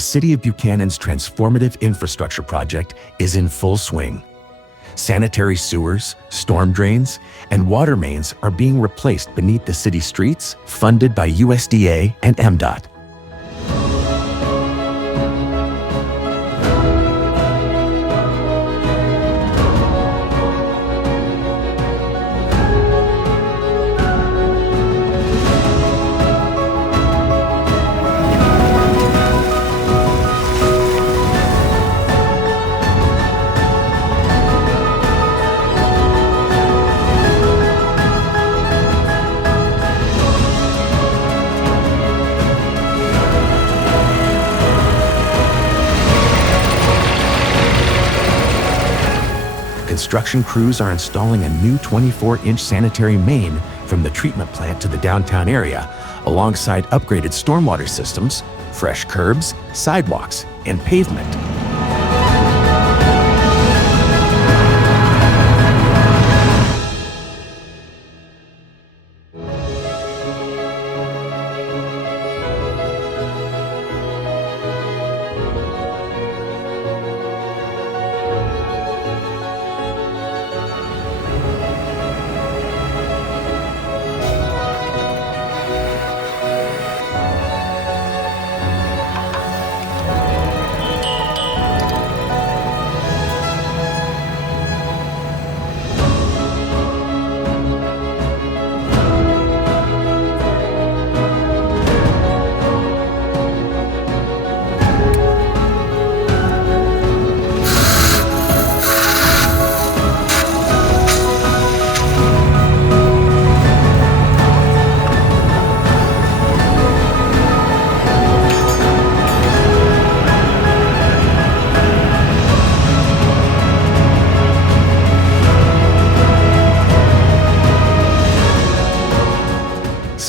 The City of Buchanan's transformative infrastructure project is in full swing. Sanitary sewers, storm drains, and water mains are being replaced beneath the city streets, funded by USDA and MDOT. Construction crews are installing a new 24-inch sanitary main from the treatment plant to the downtown area, alongside upgraded stormwater systems, fresh curbs, sidewalks, and pavement.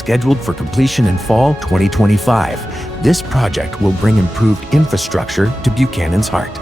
Scheduled for completion in fall 2025, this project will bring improved infrastructure to Buchanan's heart.